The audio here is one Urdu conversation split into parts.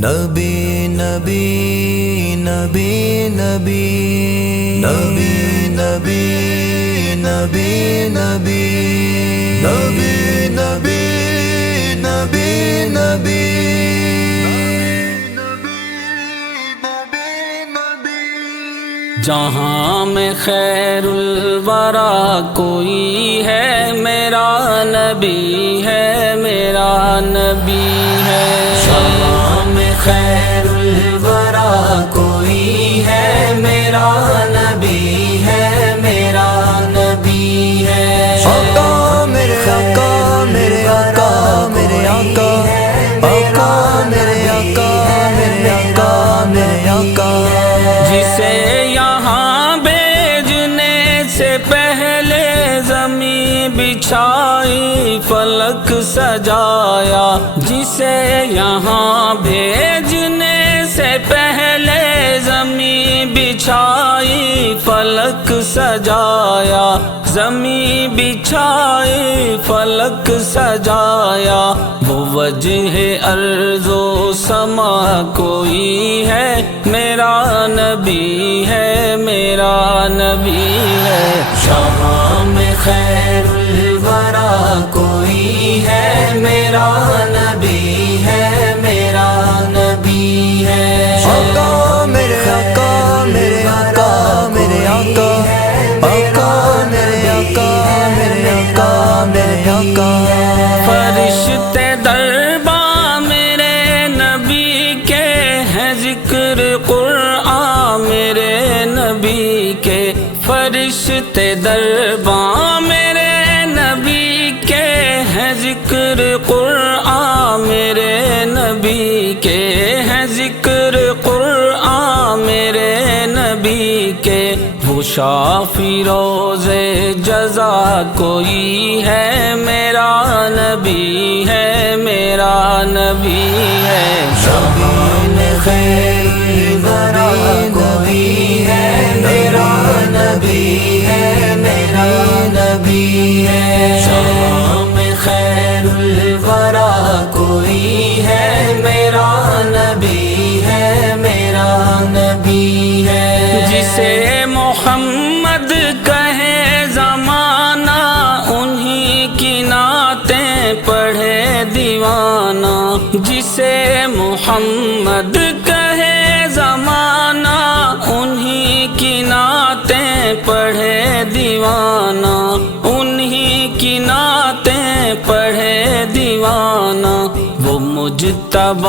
نبی نبی نبی نبی نبی نبی نبی نبی نبی نبی نبی جہاں میں خیر الورا کوئی ہے میرا نبی ہے، میرا نبی ہے۔ جہاں میں خیر الورا کوئی ہے میرا نبی ہے، میرا نبی ہے۔ آقا میرے آقا میرے آقا میرے آقا، آقا میرے آقا میرے آقا میرے آقا، جسے یہاں بھیجنے سے پہلے زمین بچھائی فلک سجایا، جسے یہاں بھیجنے سے پہلے زمین بچھائی فلک سجایا، زمین بچھائی فلک سجایا۔ وہ وجہ ارض و سما کوئی ہے میرا نبی ہے، میرا نبی ہے۔ جہاں میں خیر الورا کوئی ہے میرا نبی ہے، میرا نبی ہے۔ آقا میرے آقا میرے آقا میرے آقا، آقا میرے آقا میرے آقا میرے آقا، فرشتے درباں میرے نبی کے ہیں، ذکر قرآن میرے نبی کے۔ فرشتے درباں میرے نبی کے ہیں، ذکر قرآن میرے نبی کے ہیں، ذکر قرآن میرے نبی کے۔ وہ شافی روز جزا کوئی ہے میرا نبی ہے، میرا نبی ہے۔ جہاں میں خیر الورا کوئی ہے میرا نبی ہے، میرا نبی ہے۔ جہاں میں خیر الورا کوئی ہے میرا نبی ہے، میرا نبی ہے۔ جسے محمد کہے زمانہ انہی کی نعتیں پڑھے دیوانہ، جسے محمد کہے زمانہ انہی کی نعتیں پڑھے دیوانہ، انہی کی نعتیں پڑھے دیوانہ۔ وہ مجتبی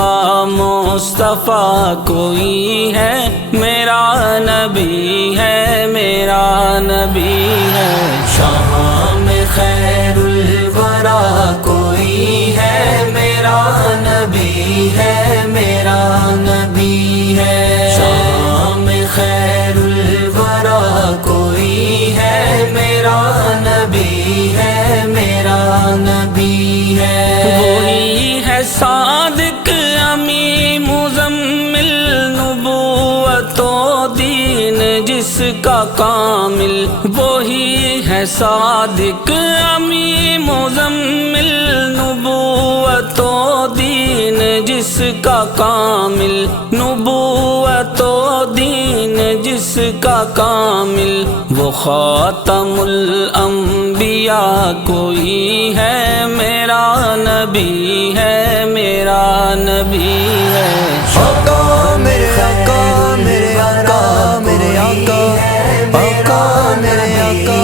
مصطفیٰ کوئی ہے میرا نبی ہے، میرا نبی ہے۔ جہاں میں خیر الورا کوئی ہے میرا نبی ہے، میرا نبی ہے۔ جہاں میں خیر الورا کوئی ہے میرا نبی ہے، میرا نبی ہے۔ وہی ہے صادق امی مزمل، نبوت و دین جس کا کامل۔ وہی ہے صادق امی مزمل، نبوت و دین جس کا کامل، نبوت و دین جس کا کامل۔ وہ خاتم الانبیاء کوئی ہے میرا نبی ہے، میرا نبی ہے۔ آقا میرے آقا میرے آقا میرے آقا، آقا میرے آقا